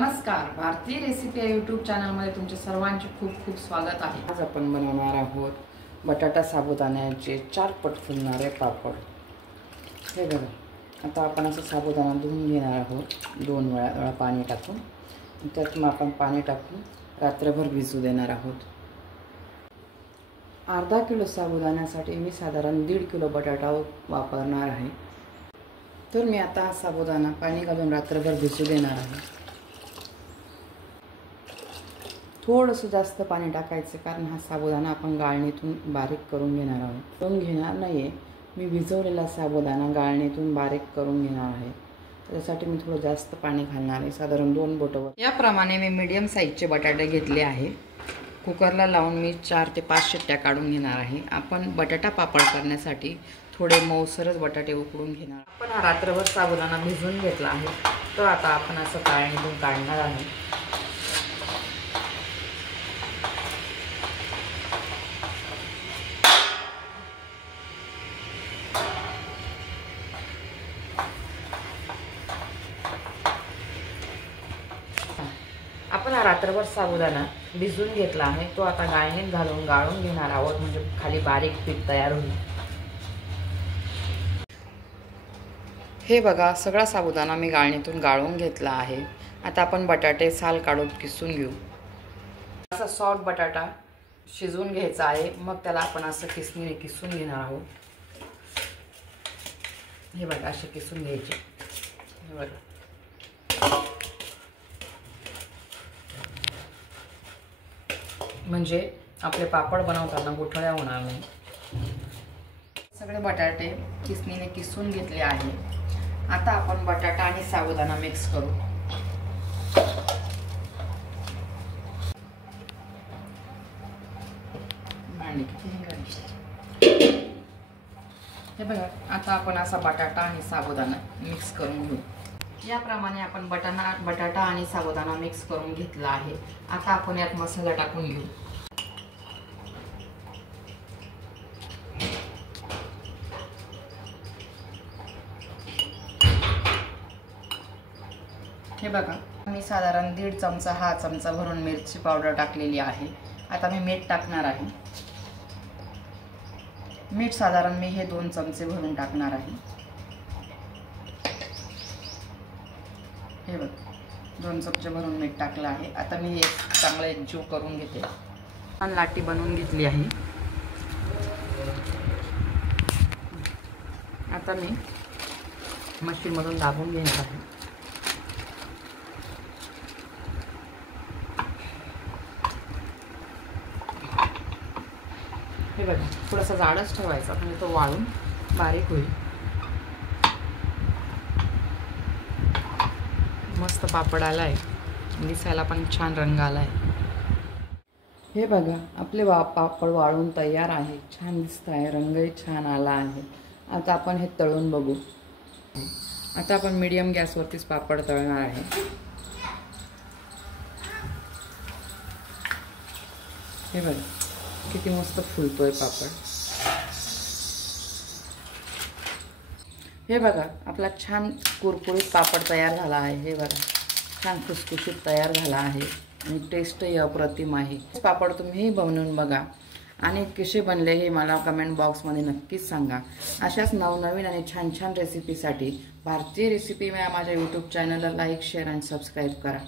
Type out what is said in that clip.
नमस्कार, भारतीय रेसिपी या यूट्यूब चॅनलमध्ये तुमचे सर्वांचे खूप खूप स्वागत आहे। आज आपण बनवणार आहोत बटाटा साबुदाण्याचे 4 पट फुलणारे पापड। हे बघा, आता आपण असं साबुदाणा धुवून घेणार आहोत 2 वेळा पाणी टाकून। त्यात मग आपण पाणी टाकून रात्रभर भिजू देणार आहोत। अर्धा किलो साबुदाण्यासाठी मी साधारण 1.5 किलो बटाटा वापरणार आहे। तर मी आता साबुदाणा पाणी घालून रात्रभर भिजू देणार आहे। थोडंसं जास्त पाणी टाकायचं, कारण हा साबुदाणा आपण गाळणीतून बारीक करून घेणार आहोत। करून घेणार नाहीये, मी भिजवलेला साबुदाणा गाळणीतून बारीक करून घेणार आहे। त्यासाठी मी थोडं जास्त पाणी घालणार आहे, साधारण 2 बोटं। याप्रमाणे मी मीडियम साईजचे बटाटे घेतले आहे। कुकरला लावून मी 4 ते 5 शिट्ट्या काढून घेणार आहे। आपण बटाटा पापड करण्यासाठी थोडे मऊसरच बटाटे उकडून घेणार। आपण हा रात्रभर साबुदाणा भिजवून घेतला आहे, तो आता आपण असं गाळणीतून काढणार आहे। आपण हा रात्रभर साबुदाणा भिजवून घेतला आहे, तो आता गाळणीत घालून गाळून घेणार आहोत, म्हणजे खाली बारीक पीठ तयार होईल। हे बघा, सगळा साबुदाणा मी गाळणीतून गाळून घेतला आहे। आता आपण बटाटे साल काढून किसून घेऊ। असा सॉफ्ट बटाटा शिजवून घ्यायचा आहे, मग त्याला आपण असं किसणीने किसून घेणार आहोत। हे बघा, असे किसून घ्यायचे। हे बघा, म्हणजे आपले पापड बनवताना गुठळ्या होणार नाही। सगळे बटाटे किसणीने किसून घेतले आहे। आता आपण बटाटा आणि साबुदाणा मिक्स करू। हे बघा, आता आपण असा बटाटा आणि साबुदाणा मिक्स करून घेऊ। याप्रमाणे आपण बटाटा आणि साबुदाणा मिक्स करून घेतला आहे। आता आपण यात मसाला टाकून घेऊ। हे बघा, मी साधारण 1.5 चमचा हा चमचा भरून मिरची पावडर टाकलेली आहे। आता मी मीठ टाकणार आहे। मीठ साधारण मी हे 2 चमचे भरून टाकणार आहे। हे बघ, 2 चमचे भरून मीठ टाकलं आहे। आता मी चांगलं एकजीव करून घेते। छान लाटी बनवून घेतली आहे। आता मी मशीनमधून दाबून घेणार आहे। हे बघा, थोडासा जाडच ठेवायचा, म्हणजे तो वाळून बारीक होईल। मस्त पापड आलाय, दिसायला पण छान रंग आलाय। हे बघा, आपले पापड वाळून तयार आहे। छान दिसत आहे, रंगही छान आला आहे। आता आपण हे तळून बघू। आता आपण मीडियम गॅसवरतीच पापड तळणार आहे। हे बघा, किती मस्त फुलतोय पापड। हे बघा, आपला छान कुरकुरीत पापड तयार झाला आहे। हे बघा, छान खुसखुशीत तयार झाला आहे आणि टेस्टही अप्रतिम आहे। पापड तुम्हीही बनवून बघा आणि कसे बनले हे मला कमेंट बॉक्समध्ये नक्कीच सांगा। अशाच नवनवीन आणि छान छान रेसिपीसाठी भारतीय रेसिपी माझ्या यूट्यूब चॅनलला लाईक, शेअर आणि सबस्क्राईब करा।